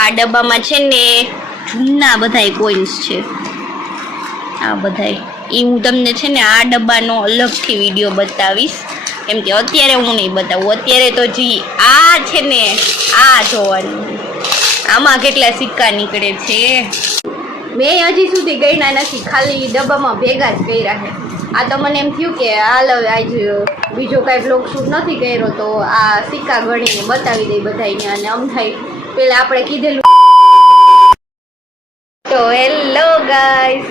આ ડબ્બામાં છે ને જૂના બધાય કોઈન્સ છે, આ બધાય એ હું તમને છે ને આ ડબ્બાનો અલગથી વિડીયો બતાવીશ, કેમ કે અત્યારે હું નહીં બતાવું. અત્યારે તો જી આ છે ને આ જોવાનું, આમાં કેટલા સિક્કા નીકળે છે. મેં હજી સુધી ગણ્યા નથી, ખાલી ડબ્બામાં ભેગા જ કર્યા છે. આ તો મને એમ થયું કે હાલ હવે આજ બીજો કાંઈ બ્લોગ શૂટ નથી કર્યો તો આ સિક્કા ગણીને બતાવી દઈ બધાને. અને આમ થાય પેલા આપણે કીધેલું. તો હેલો ગાઈસ,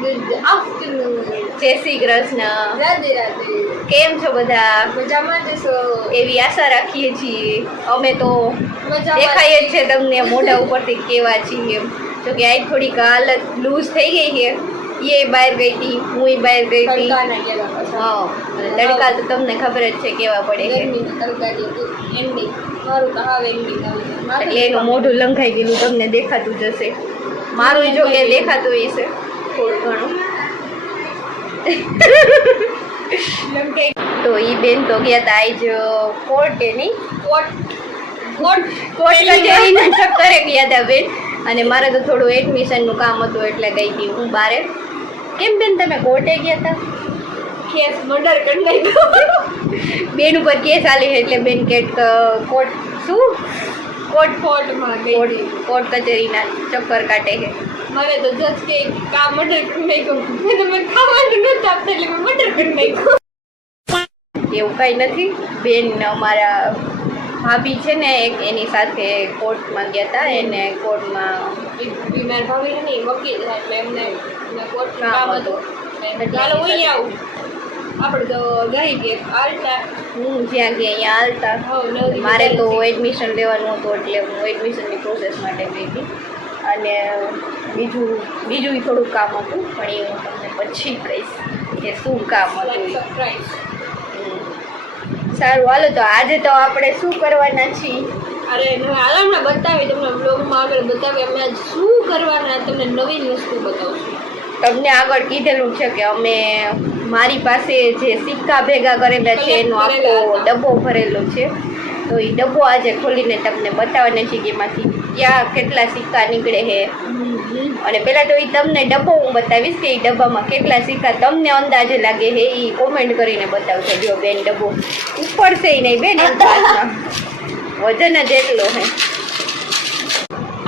ગુડ આફ્ટરનૂન, જય શ્રી કૃષ્ણ, રાધે રાધે. કેમ છો બધા? મજામાં જશો એવી આશા રાખીએ છીએ. અમે તો દેખાય જ છે તમને મોઢા ઉપરથી કેવા છીએ. તો કે આજ થોડીક હાલત લૂઝ થઈ ગઈ છે. ये બહાર ગઈ હતી, હું બહાર ગઈ હતી. હા, તડકા તો તમને ખબર જ છે કેવા પડે છે. એટલે એનું મોઢું લંઘાઈ ગયેલું તમને દેખાતું જશે. મારું જો કે દેખાતું હશે થોડું ઘણું. તો ઈ બેન તો ગયા હતા આજ કોર્ટે, નહીં કોર્ટ કચેરીના ચક્કરે ગયા હતા બેન. અને મારે તો થોડું એડમિશનનું કામ હતું એટલે ગઈ હતી હું બારે. કેમ બેન તમે કોર્ટે ગયા હતા? કેસ મર્ડર કરી નાખ્યો બેન ઉપર કેસ આલી છે એટલે બેન કોર્ટ શું કોર્ટમાં ગઈ, કોર્ટ કચેરીના ચક્કર કાઢે છે. મને તો જજ કે કામ મર્ડર કરી નાખ્યો, તમે ખાવાનું નહોતું આપતા એટલે મેં મર્ડર કરી નાખ્યો. એવું કાંઈ નથી બેન, અમારા ભાભી છે ને એક એની સાથે કોર્ટમાં ગયા હતા. એને કોર્ટમાં બીમાર ભાભી નહીં વકીલ હતા એટલે એમને કોર્ટમાં કામ હતું. ચાલો હું આવું, આપણે તો ગઈ કે હાલતા, હું જ્યાં ગયા અહીંયા હાલતા. મારે તો એડમિશન લેવાનું હતું એટલે હું એડમિશનની પ્રોસેસ માટે ગઈ હતી. અને બીજું થોડું કામ હતું પણ એ હું તમને પછી કહીશ કે શું કામ હતું. સારું, હાલો તો આજે તો આપણે શું કરવાના છીએ? અરે હાલ હમણાં બતાવી તમને બ્લોગમાં આગળ બતાવી અમે આજ શું કરવાના, તમને નવીન વસ્તુ બતાવશું. તમને આગળ કીધેલું છે કે અમે મારી પાસે જે સિક્કા ભેગા કરેલા છે એનો આખો ડબ્બો ભરેલો છે. તો એ ડબ્બો આજે ખોલીને તમને બતાવવાના છે કે એમાંથી ક્યાં કેટલા સિક્કા નીકળે છે. અને પહેલાં તો એ તમને ડબ્બો હું બતાવીશ કે એ ડબ્બામાં કેટલા સિક્કા તમને અંદાજે લાગે છે એ કોમેન્ટ કરીને બતાવશે. જો બેન ડબ્બો ઉપર છે નહીં બેન, વજન જ એટલો છે.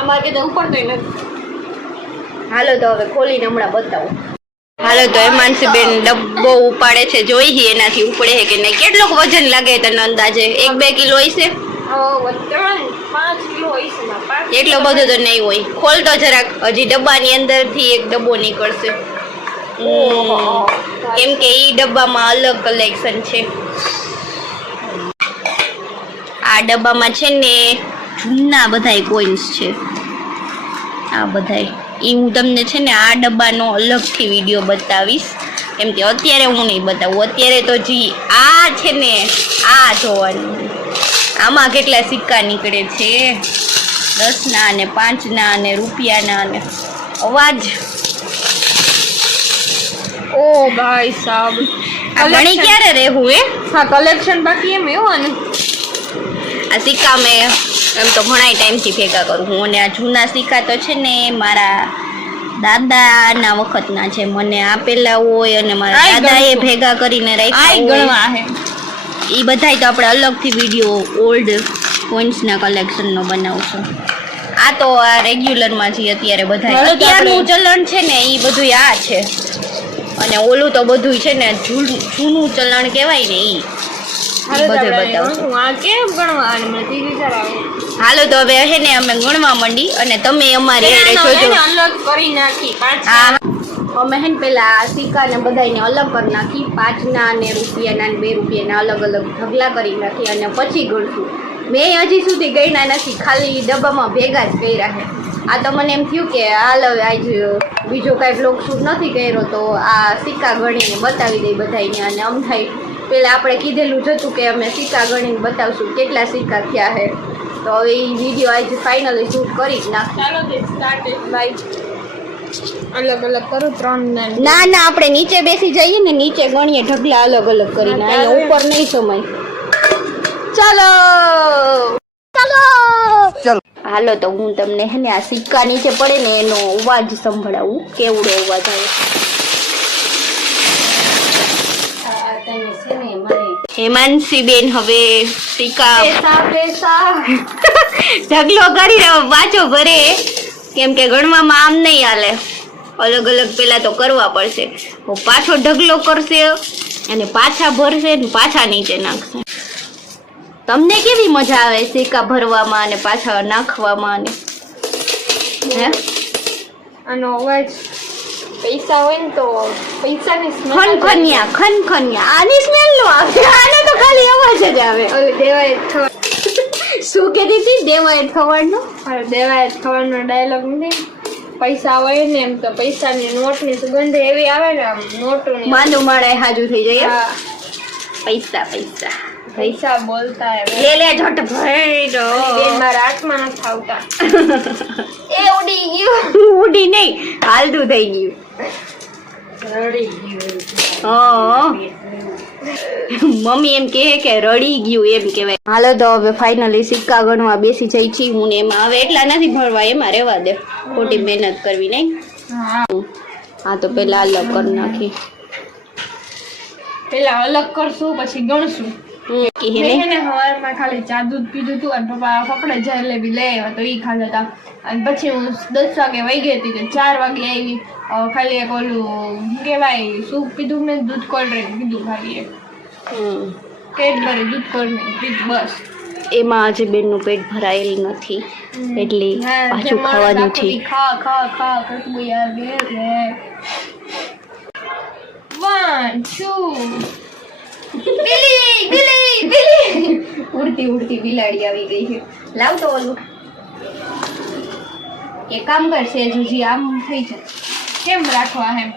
અમારે કીધું ઉપર તો નથી. હાલો તો હવે ખોલીને હમણાં બતાવું. હાલો તો હેમાંશી બેન ડબ્બો ઉપાડે છે, જોઈ એનાથી ઉપડે છે કે નહીં. કેટલું વજન લાગે તને અંદાજે? 1-2 કિલો હશે? 5 કિલો હશે. એટલો બધો તો નહીં હોય. ખોલ તો જરાક, હજી ડબ્બાની અંદરથી એક ડબ્બો નીકળશે. કેમ કે એ ડબ્બામાં અલગ કલેક્શન છે. આ ડબ્બામાં છે ને જૂના બધાય કોઈન્સ છે, આ બધાય. એ હું તમને છે ને આ ડબ્બાનો અલગથી વિડીયો બતાવીશ, કેમ કે અત્યારે હું નહીં બતાવું. અત્યારે તો જી આ છે ને આ જોવાનું, આમાં કેટલા સિક્કા નીકળે છે, 10ના અને 5ના અને રૂપિયાના. અને અવાજ, ઓ ભાઈ સાહેબ, આ ગણી ક્યારે રહેવું હે? હા, કલેક્શન બાકી એમ એવું ને. આ સિક્કા મેં એમ તો ઘણા ટાઈમથી ભેગા કરું હું. અને આ જૂના સિક્કા તો છે ને મારા દાદાના વખતના છે, મને આપેલા હોય અને મારા દાદાએ ભેગા કરીને રાખ્યા. એ બધાય તો આપણે અલગથી વિડીયો ઓલ્ડ કોઈન્સના કલેક્શનનો બનાવશું. આ તો આ રેગ્યુલરમાં જે અત્યારે બધા અત્યારનું ચલણ છે ને એ બધું આ છે. અને ઓલું તો બધું છે ને જૂનું ચલણ કહેવાય ને એ બધું બતાવશું. હાલો તો હવે હે ને અમે ગણવા માંડી અને તમે અમારી અલગ કરી નાખી. અમે હે ને પેલા આ સિક્કા ને બધાને અલગ કરી નાખી, 5ના અને રૂપિયાના અને 2 રૂપિયાના અલગ અલગ ઢગલા કરી નાખી અને પછી ગણશું. મેં હજી સુધી ગણ્યા નથી, ખાલી ડબ્બામાં ભેગા જ કર્યા છે. આ તો મને એમ થયું કે હાલ હવે આજ બીજો કાંઈ બ્લોગ શૂટ નથી કર્યો તો આ સિક્કા ગણીને બતાવી દઈ બધાને. અને આમ થાય પેલા આપણે કીધેલું જ હતું કે અમે સિક્કા ગણીને બતાવશું કેટલા સિક્કા થયા છે. તો હવે એ વિડીયો આજે ફાઇનલી શૂટ કરી જ નાખ. ચાલો બાય. અલગ અલગ કરું 3 ના આપણે નીચે બેસી જઈએ ને, નીચે ગણીએ ઢગલા અલગ અલગ કરીને, અહીંયા ઉપર નહીં સમય. ચાલો ચાલો ચાલો. હાલો તો હું તમને હે ને આ સિક્કા નીચે પડે ને એનો અવાજ સંભળાવું, કેવડો અવાજ આવે. હેમાંશી બેન હવે સિક્કા ઢગલો કરી વાંચો ભરે, કેમ કે ગણવામાં આમ નહીં હાલે, અલગ અલગ પેલા તો કરવા પડશે. પાછો ઢગલો કરશે અને પાછા ભરશે ને પાછા નીચે નાખશે. તમને કેવી મજા આવે સિક્કા ભરવામાં અને પાછા નાખવામાં? હે આનો અવાજ પૈસા હોય ને તો પૈસાની ખનખનિયા આની સ્મેલ નો આવે, આને તો ખાલી અવાજ જ આવે. દેવાય શું કહેતી હતી? દેવાય ખવડનો ડાયલોગ નથી? પૈસા હોય ને એમ તો પૈસાની નોટની સુગંધ એવી આવે ને, આમ નોટની માંદું માળે હાજુ થઈ જાય. પૈસા પૈસા પૈસા બોલતા લે ઝટ ભરો. મારા હાથમાં નથી આવતા. એ ઉડી ગયું. ઉડી નહીં, હાલતું થઈ ગયું. મમ્મી એમ કહે કે રડી ગયું એમ કહેવાય. હાલો તો હવે ફાઇનલી સિક્કા ગણવા બેસી જઈ છી હું ને. એમાં હવે એટલા નથી ભરવા, એમાં રહેવા દે, ખોટી મહેનત કરવી નહીં. હા તો પેલા અલગ કરી નાખી. પેલા અલગ કરશું પછી ગણશું. હવારમાં ખાલી ચા દૂધ પીધું હતું અને પપ્પા ફફડે જલેબી લઈ આવ્યા તો ઈ ખાધા હતા. અને પછી હું 10 વાગે વહી ગઈ હતી તો 4 વાગે આવી. ખાલી એક ઓલું કેવાય સૂપ પીધું મેં, દૂધ કોલ્ડ ડ્રિંક પીધું ખાલી એક, કેડબરી દૂધ કોલ્ડ ડ્રિંક પીધું બસ. એમાં આજે બેનનું પેટ ભરાયેલ નથી એટલે પાછું ખાવાનું છે. ખા કરતું યાર બે 1 2 બિલી ઉડતી બિલાડી આવી ગઈ છે. લાવ તો ઓલું એક કામ કરશે હજી આમ થઈ જાય. કેમ રાખવા એમ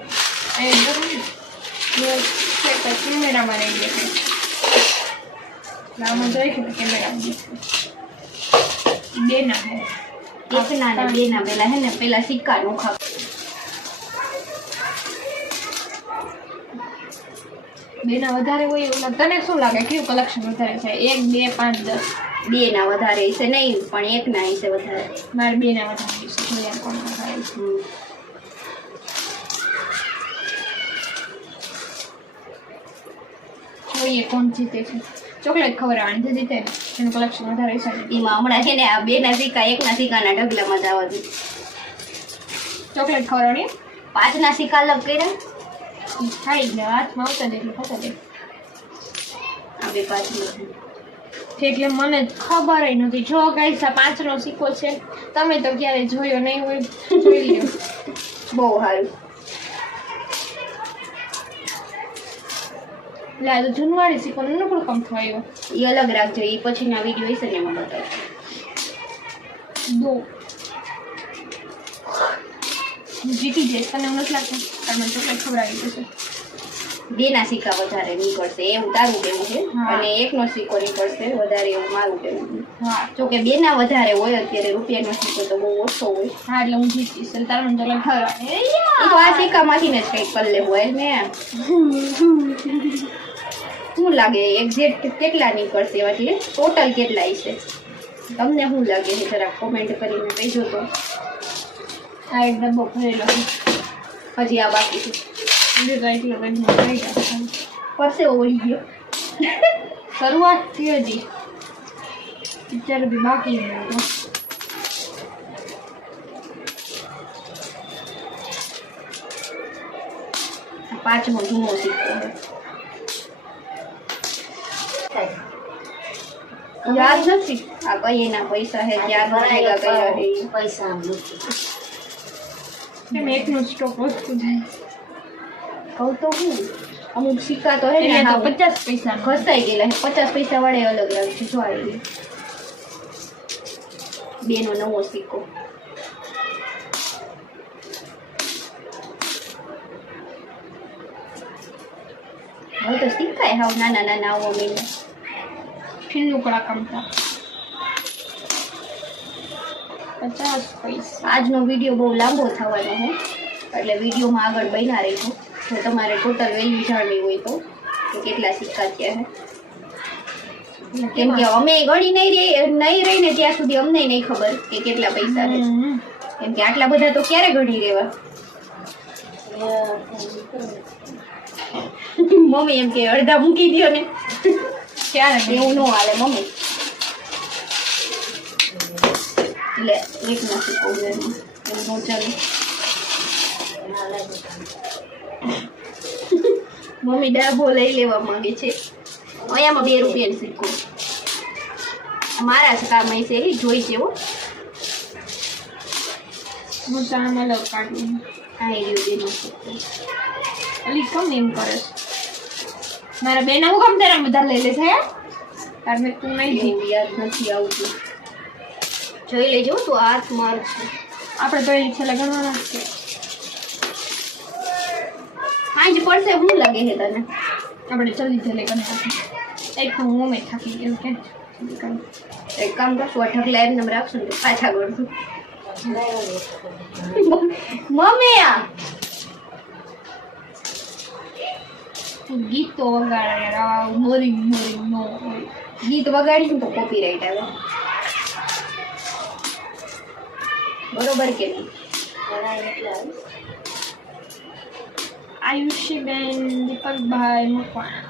કેમેરામાં રહી ગયા લાવમાં જોઈ કે કેમેરામાં બે ના હે પેલા હે ને પેલા સિક્કા નું ખા. બે ના વધારે હોય એવું તને શું લાગે? કયું કલેક્શન વધારે છે? 1 2 5 10? બે ના વધારે હશે નહીં, પણ એક ના હશે વધારે. મારે બે ના વધારે હશે. જોઈએ કોણ વધારે છે. જોઈએ કોણ જીતે છે. ચોકલેટ ખવડાવવાની છે જીતે એનું કલેક્શન વધારે છે. એમાં હમણાં છે ને આ બે ના સિક્કા એક ના સિક્કાના ઢગલામાં જ આવવા દે. ચોકલેટ ખવડાવવાની 5 ના સિક્કા અલગ કર્યા ખાઈ ગયા હાથમાં આવતા દે એટલે ખાતા દે. આ બે 5 નથી એટલે મને ખબર નથી. જો ગાઈસ આ 5 નો સિક્કો છે, તમે તો ક્યારે જોયો નહીં હોય, જોઈ લ્યો. બહુ સારું. લે તો જૂનવાડી સિક્કો નકળો કમ થયો. એ અલગ રાખજો, એ પછીના વિડીયો હશે ને એમાં બતાવજો. જીતી જઈશ તને નથી લાગતું? તમે ચોકલેટ ખવડાવી દેશે. બે ના સિક્કા વધારે નીકળશે એવું તારું કેવું છે, અને એકનો સિક્કો નીકળશે વધારે એવું મારું કેવું. હા જો કે બે ના વધારે હોય અત્યારે, રૂપિયાનો સિક્કો તો બહુ ઓછો હોય. હા એટલે હું જીતીશ. તારે મને ચોકલેટ ખવડાવે. તો આ સિક્કામાંથી ને જ કંઈક કરી લેવું હોય ને. શું લાગે એક્ઝેક્ટ કેટલા નીકળશે, એટલે ટોટલ કેટલા હશે તમને શું લાગે છે? જરાક કોમેન્ટ કરીને કહેજો. તો આ એક ડબ્બો ભરેલો છે, હજી આ બાકી છે. પરસે ઓળી ગયો. શરૂઆત થી હજી પિક્ચર બી બાકી નહીં. પાંચમો જૂનો સિક્કો યાદ નથી. આ કઈ એના પૈસા હે ત્યાં ભેગા કર્યા હે પૈસા નથી. એકનો સ્ટોક વધતું જાય. કહું તો હું અમુક સિક્કા તો હે ને 50 પૈસા ઘસાઈ ગયેલા હે. 50 પૈસા વાળે અલગ લાગશે. જો આવી બેનો નવો સિક્કો. હવે તો સિક્કા હાવ નાના નાના આવો મેં ફીનું કડા કમતા 50 પૈસા. આજનો વિડીયો બહુ લાંબો થવાનો છે, એટલે વિડીયોમાં આગળ બન્યા રહેજો. જો તમારે ટોટલ વેલ્યુ જાણવી હોય તો કેટલા સિક્કા થયા છે. કેમ કે અમે ગણી નહીં રહીને ત્યાં સુધી અમને નહીં ખબર કે કેટલા પૈસા છે. કેમ કે આટલા બધા તો ક્યારે ગણી લેવા. મમ્મી એમ કે અડધા મૂકી દો ને, ક્યારે એવું ન હાલે મમ્મી. લે એક નાખી કહું એવું ન ચાલે. મમ્મી ડાબો લઈ લેવા માંગે છે. અહીંયામાં 2 રૂપિયાનો સિક્કો મારા જ કામ છે એ જોઈ છે. હું ચામાં લવ કાઢું. આ એ રૂપિયાનો સિક્કો અલી કેમ એમ કરે છે? મારા બેન હું કામ તારા બધા લઈ લે છે? તાર મેં તું નહીં એવું યાદ નથી આવતું. જોઈ લેજો તું હાથ મારશે. આપણે તો એ છેલ્લે ગણવાના જ છે. હાંજ પડશે શું લાગે છે તને? આપણે જલ્દી જલ્દી ગણવા. એક હું મમ્મી થાકી ગયું કે એક કામ કરશું, આ ઢગલા એમને એમ રાખશું ને પાછા ગણશું. મમ્મી આ ગીત તો વગાડે યાર. મોરી મોરી નો ગીત વગાડીશું તો કોપીરાઈટ આવે. બરોબર કે નહીં? આયુષ્યબેન, દીપકભાઈ મકવાણા.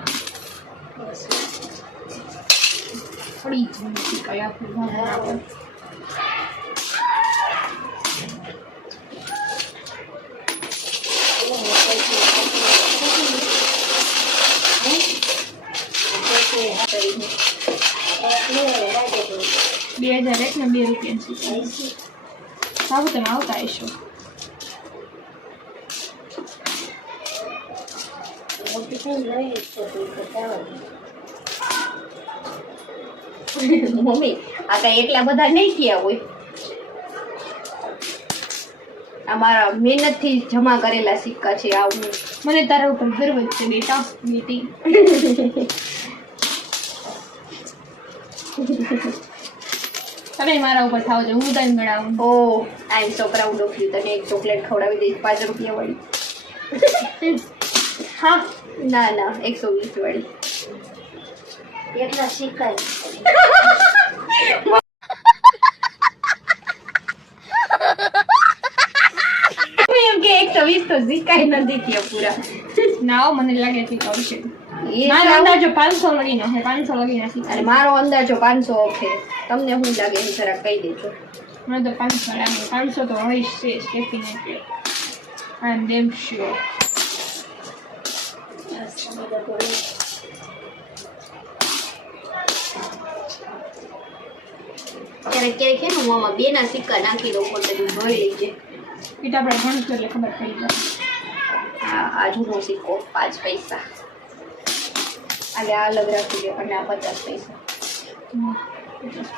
થોડી જ નથી કઈ આપણું ભાવના. બે 2001 ને 2 રૂપિયા સારું તમે આવતા હશો. મમ્મી આ કઈ એટલા બધા નહીં થયા હોય. અમારા મહેનત થી જમા કરેલા સિક્કા છે. આવું મને તારા ઉપર ગર્વ જ છે બેટા બેટી. તમે મારા ઉપર થાવ છો, હું તને ગણાવું. ઓ આઈ એમ સો પ્રાઉડ ઓફ યુ. તને એક ચોકલેટ ખવડાવી દઈશ 5 રૂપિયા વાળી. હા ના ના 120 વાળી. એટલા શીખાય. એમ કે 120 તો શીખાય નથી થયા પૂરા. ના મને લાગે છે આવશે. એ મારો અંદાજો 500 લગીનો છે. 500 લગીના શીખાય. અને મારો અંદાજો 500 છે. તમને શું લાગે છે જરાક કહી દેજો. મને તો 500 લાગે. 500 તો હોય છે ડેફિનેટલી. આઈ એમ ડેમ શ્યોર. ક્યારેક ક્યારેક છે ને હું આમાં 2 ના સિક્કા નાખી દઉં પણ બધું જોઈ લેજે. એ તો આપણે ભણશું એટલે ખબર પડી જાય. આ જૂનો સિક્કો 5 પૈસા. અને આ અલગ રાખી દે અને આ 50 પૈસા.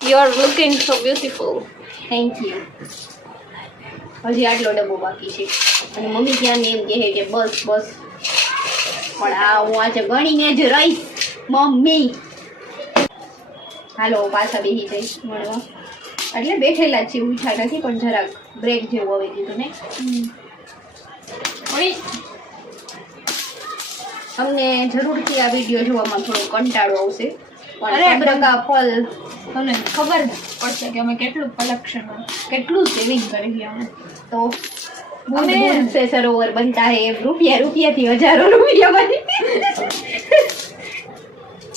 You are looking so beautiful. Thank you. હજી આટલો ડબ્બો બાકી છે અને મમ્મી ત્યાં એમ કહે કે બસ બસ, પણ આ હું આજે ગણીને જ રહીશ મમ્મી. હાલો પાછા બેસી જઈશ મળવા. એટલે બેઠેલા જ છે, ઉઠ્યા નથી પણ જરાક બ્રેક જેવું આવી ગયું ને. તમને જરૂરથી આ વિડીયો જોવામાં થોડો કંટાળો આવશે પણ સબ્રકા ફળ તમને ખબર પડશે કે અમે કેટલું કલેક્શન કેટલું સેવિંગ કરી અમે. તો બૂંદ से सरोवर बनता है. રૂપિયા થી હજારો રૂપિયા બને.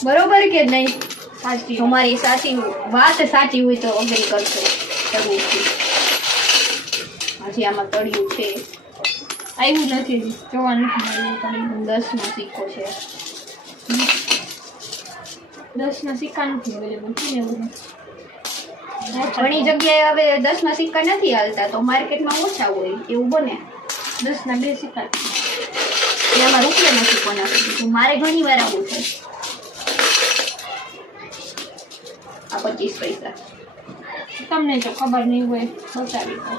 બરોબર કે નહીં? સાચી તમારી સાચી વાત સાચી હોય તો અગ્રી કરશો જરૂરથી. હજી આમાં તળિયું છે. આવ્યું નથી જોવા નથી મળ્યું. 10 નો સિક્કો છે. 10 ના સિક્કા નથી અવેલેબલ. ઘણી જગ્યાએ હવે 10 ના સિક્કા નથી હાલતા તો માર્કેટમાં ઓછા હોય એવું બને. 10 ના 2 સિક્કા એમાં રૂપિયાનો સિક્કો નાખી દીધું. મારે ઘણી વાર આવું છે. આ 25 પૈસા. તમને તો ખબર નહીં હોય બતાવી દો.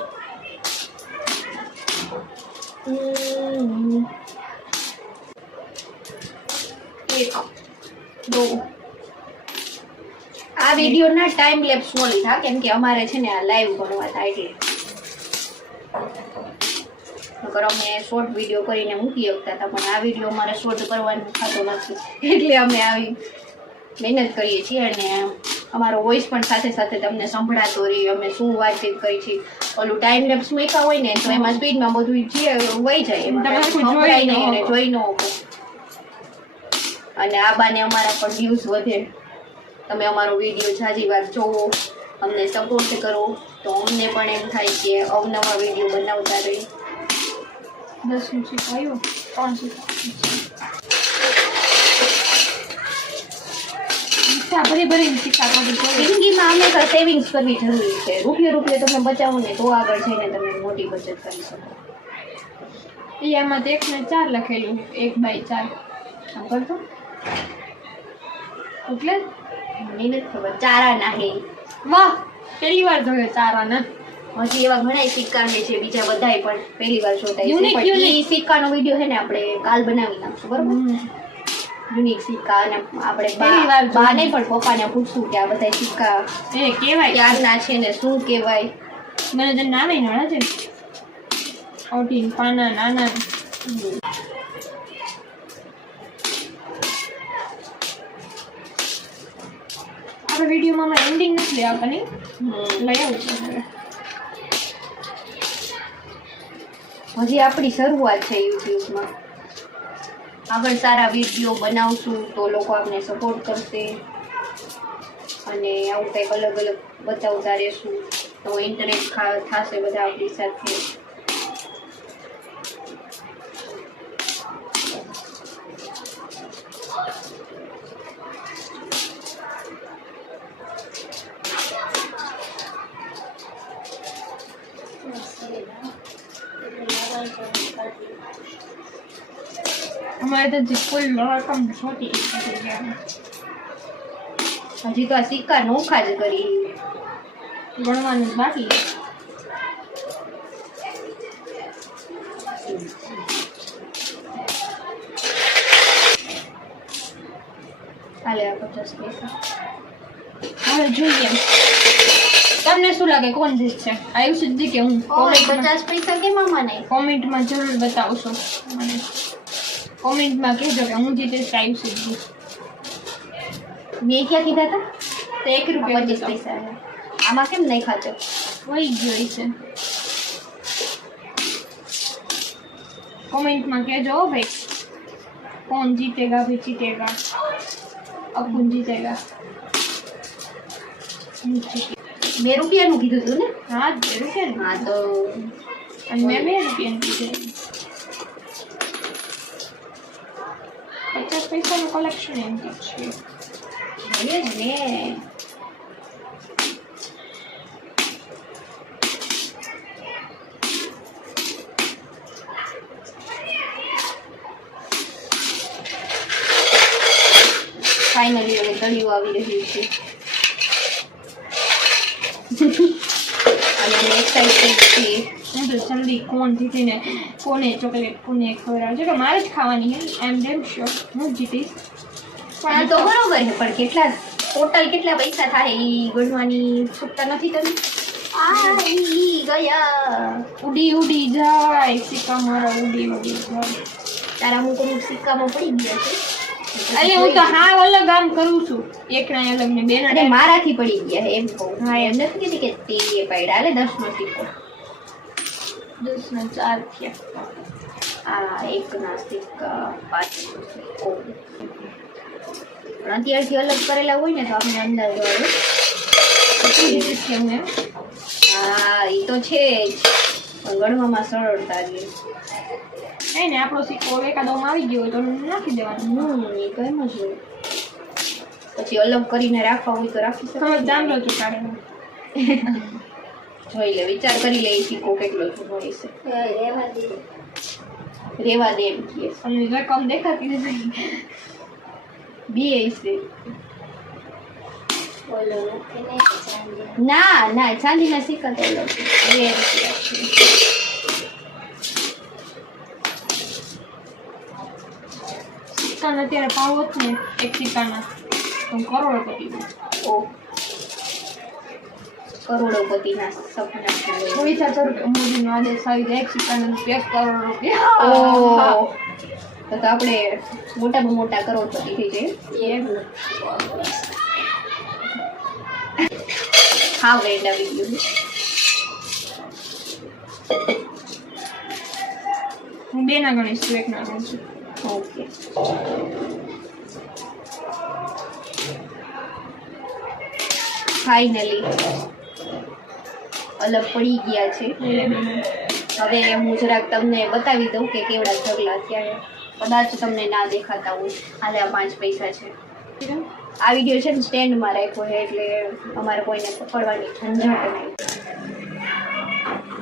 એક દો. આ વિડીયોના ટાઈમ લેપ્સ નો લીધા કેમ કે અમારે છે ને આ લાઈવ ભણવા થાય એટલે નકર અમે શોર્ટ વિડીયો કરીને મૂકી શકતા હતા પણ આ વિડીયો અમારે શોર્ટ કરવાનું થતો નથી એટલે અમે આવી મહેનત કરીએ છીએ અને અમારો વોઇસ પણ સાથે સાથે તમને સંભળાતો રહે અમે શું વાતચીત કરી છે. ઓલું ટાઈમ લેપ્સ મૂક્યા હોય ને તો એમાં સ્પીડમાં બધું જે વહી જાય એમાં સંભળાય નહીં અને જોઈ ન શકો. અને આ બાને અમારા પણ વ્યૂઝ વધે. તમે અમારો વિડીયો જાજી વાર જોવો, અમને સપોર્ટ કરો તો અમને પણ એમ થાય કે અવનવા વિડીયો બનાવતા રહી. 10 નું શીખવાયું 3 જિંદગીમાં હંમેશા સેવિંગ્સ કરવી જરૂરી છે. રૂપિયો તમે બચાવો ને તો આગળ જઈને તમે મોટી બચત કરી શકો. એમાં તો 1 ને 4 લખેલું 1/4 કરતો એટલે મને નથી ખબર. ચારા નાહે. વાહ પહેલી વાર જોયો ચારાના. હજી એવા ઘણા સિક્કા છે બીજા બધાય પણ પહેલી વાર જોતા. Unique. એ સિક્કાનો વિડીયો છે ને આપણે કાલ બનાવી નાખશું બરોબર. યુનિક સિક્કા અને આપણે પહેલી વાર બાને પણ પપ્પાને પૂછશું કે આ બધા સિક્કા એ કેવાય ક્યારના છે ને શું કહેવાય. મને તો નામે નળા છે ઓટીન પાના નાના. આપણે વિડીયોમાં અમે એન્ડિંગ નથી લેવા પણ લઈ આવું છે. હજી આપણી શરૂઆત છે યુટ્યુબમાં. આગળ સારા વિડીયો બનાવશું તો લોકો આપણે સપોર્ટ કરશે અને આવું કંઈક અલગ અલગ બતાવતા રહેશું તો ઇન્ટરેસ્ટ થશે બધા આપણી સાથે. हमारे तो जिसको रकम छोटी હજી તો આ સિક્કા નોખા જ કરી ગણવાનું બાકી. હાલે આ 50 પૈસા. હવે જોઈએ તમને શું લાગે કોણ જીતશે, આયુષ જીતશે કે હું? 50 પૈસા કેમ આમાં નહીં? કોમેન્ટમાં જરૂર બતાવશો મને. કોમેન્ટમાં કહેજો કે હું જીતીશ કે આયુષ જીતશે. મેં ક્યાં કીધા હતા? તો 1 રૂપિયા 25 પૈસા. આમાં કેમ નહીં ખાતો? વહી ગયો છે. कमेंट में कह जाओ भाई कौन जीतेगा भाई जीतेगा अपन जीतेगा मैं रुपया નું કીધું તું ને हाँ 2 रुपया हाँ तो मैं 2 रुपया કીધું 50 પૈસા નું કલેક્શન એમ કે છે એ ને ફાઇનલી હવે તળિયું આવી રહ્યું છે અને અમે એક્સાઇટેડ છીએ હું તો જલ્દી કોણ જીતીને કોને ચોકલેટ કોને ખવડાવે છે કે મારે જ ખાવાની છે આઈ એમ ડેમ શ્યોર હું જીતીશ પણ તો બરોબર છે પણ કેટલા ટોટલ કેટલા પૈસા થાય એ ગણવાની છૂટતા નથી તમે આવી ગયા ઉડી ઉડી જાય સિક્કા મારા ઉડી ઉડી જાય તારા હું કોઈ સિક્કામાં પડી ગયા છે અરે હું તો હા અલગ આમ કરું છું એકના અલગ ને બેના અરે મારાથી પડી ગયા એમ કહું હા એમ નથી કીધી કે તે પડ્યા હાલે 10 નો સિક્કો 10 ના 4 થયા આ એક ના સિક્કા 5 નો સિક્કો પણ અત્યારથી અલગ કરેલા હોય ને તો આપણે અંદાજ આવે હા એ તો છે જ પણ ગણવામાં સરળતા રહે નહીં ને આપણો સિક્કો એકાદોમાં આવી ગયો હોય તો નાખી દેવાનું એ તો એમ જ હોય પછી અલગ કરીને રાખવા હોય તો રાખી સમજ દામલો ચૂકાડે જોઈ લે વિચાર કરી લે સિક્કો કેટલો હોય છે રેવા દે એમ કે અને રકમ દેખાતી નથી બે છે ના ના ચાંદીના સિક્કા તો અલગ છે 2 રૂપિયા છે સિક્કાના અત્યારે ભાવ હોત ને એક સિક્કાના તો કરોડપતિ ઓ કરોડોપતિના સપના હું વિચાર કરું કે મોદીનો આદેશ આવી જાય 1 સિક્કાનો 1 કરોડ રૂપિયા. ઓહ તો આપણે મોટામાં મોટા કરોડપતિ થઈ જઈએ. હા વેન્ડ આવી ગયું. હું 2 ના ગણીશ, તું 1 ના ગણીશ. ઓકે ફાઇનલી અલગ પડી ગયા છે. હવે હું જરાક તમને બતાવી દઉં કે કેવડા ઢગલા થયા. કદાચ તમને ના દેખાતા હોય. હાલે આ 5 પૈસા છે. આ વિડીયો છે ને સ્ટેન્ડમાં રાખ્યો છે એટલે અમારે કોઈને પકડવાની ઝંઝટ નહીં.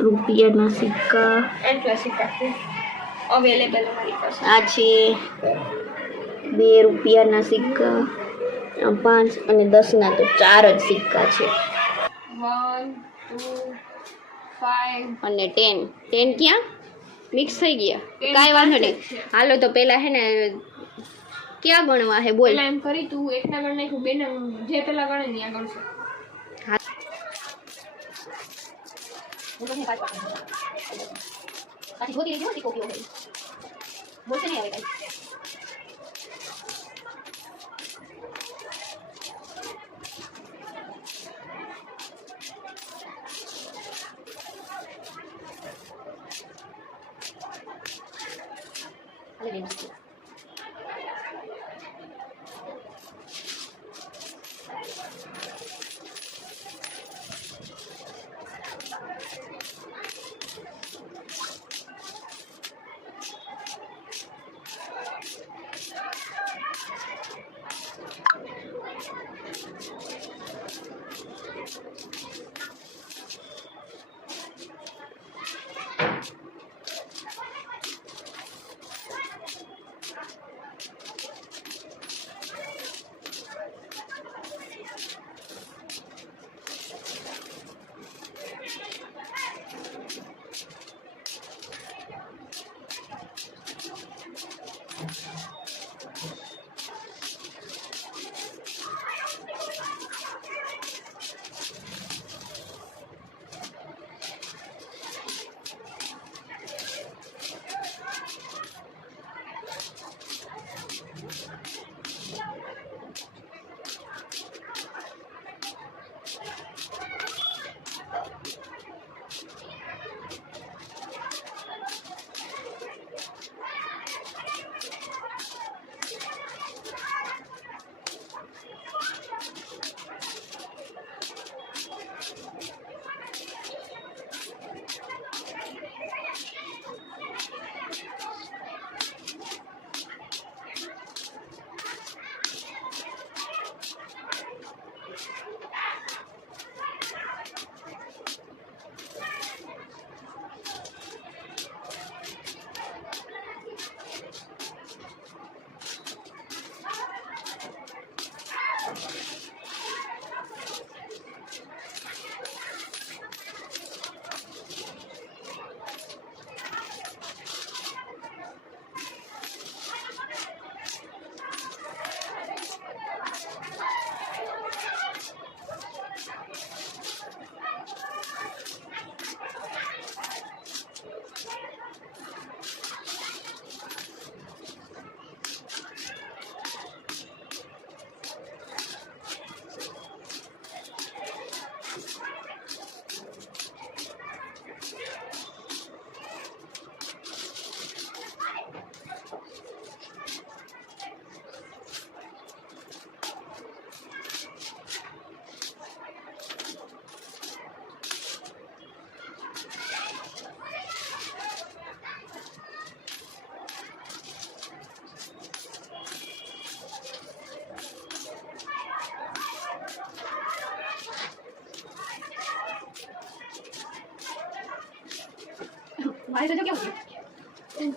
રૂપિયાના સિક્કા એટલા સિક્કા છે અવેલેબલ અમારી પાસે. આ છે 2 રૂપિયાના સિક્કા, 5 અને 10 ના તો 4 જ સિક્કા છે. 1 2 5 અને 10 ક્યાં મિક્સ થઈ ગયા? કાંઈ વાંધો નહીં. હાલો તો પેલા હે ને ક્યાં ગણવા હે બોલ. પેલા એમ કરી તું 1 ના ગણ નાખ, 2 ના જે પેલા ગણે ને ત્યાં ગણશે. પાછી ગોતી લેજો તી કોપીઓ હોય બોલતે નહીં આવે કઈ. હાલે બેન મારે તો કેવું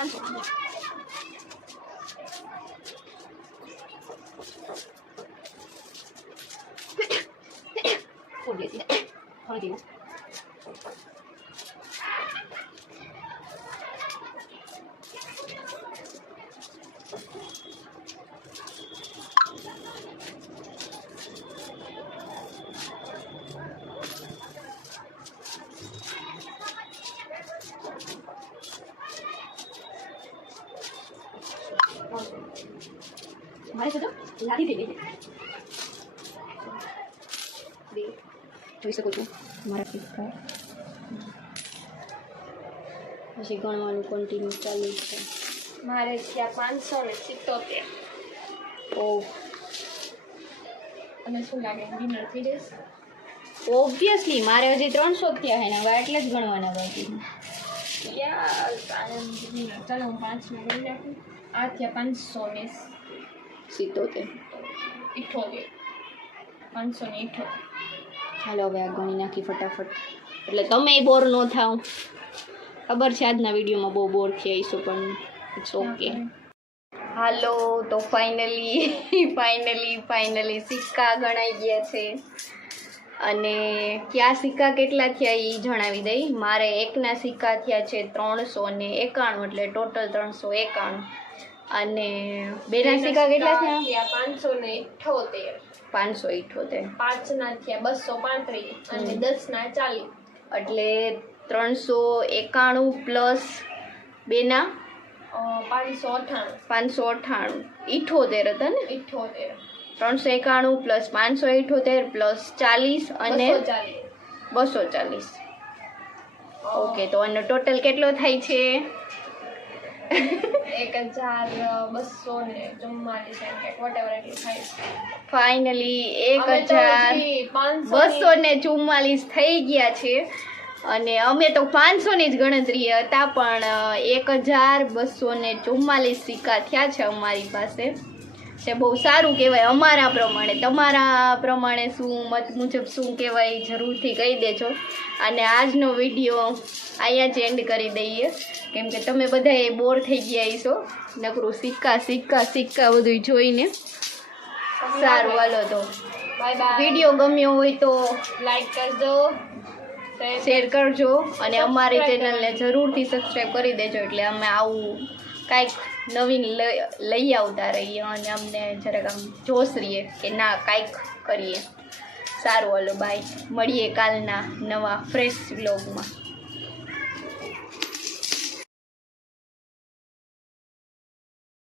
500 ફોડ દેતી થોડી દેવું મારે છે તો લાદી દે જોઈ શકો છો મારા સિક્કા પછી ગણવાનું કન્ટિન્યુ ચાલુ છે મારે થયા 577 ઓ અને શું લાગે ડિનર થઈ જશે ઓબ્વિયસલી મારે હજી 300 થયા છે ને હવે એટલે જ ગણવાના બાકી ચાલો હું 5 માં ગણી નાખું આ થયા 577 578 ચાલો હવે આ ગણી નાખી ફટાફટ એટલે તમે બોર ન થાવ ખબર છે આજના વિડીયોમાં બહુ બોર થઈશું પણ ઇટ્સ ઓકે હાલો તો ફાઇનલી સિક્કા ગણાઈ ગયા છે અને કયા સિક્કા કેટલા થયા એ જણાવી દઈ મારે એકના સિક્કા થયા છે 391 એટલે ટોટલ 391 અને બેના સિક્કા કેટલા થયા 578 578 5 ના થયા 235 અને 10 ના 40 એટલે 391 પ્લસ બેના 598 78 હતા ને 78 391 પ્લસ 578 પ્લસ 40 અને 240 ઓકે તો આનો ટોટલ કેટલો થાય છે 1244 ફાઇનલી 1244 થઈ ગયા છે અને અમે તો 500 ની જ ગણતરી હતા પણ 1244 સિક્કા થયા છે અમારી પાસે તે બહુ સારું કહેવાય અમારા પ્રમાણે તમારા પ્રમાણે શું મત મુજબ શું કહેવાય જરૂરથી કહી દેજો અને આજનો વિડીયો અહીંયા જ એન્ડ કરી દઈએ કેમ કે તમે બધાએ બોર થઈ ગયા છો નકરું સિક્કા બધું જોઈને સારું હાલો તો બાય બાય વિડીયો ગમ્યો હોય તો લાઈક કરજો શેર કરજો અને અમારી ચેનલને જરૂરથી સબસ્ક્રાઈબ કરી દેજો એટલે અમે આવું કાંઈક નવીન લઈ આવતા રહીએ અને અમને જરાક આમ જોશ રહીએ કે ના કાંઈક કરીએ સારું હાલો બાય મળીએ કાલના નવા ફ્રેશ વ્લોગમાં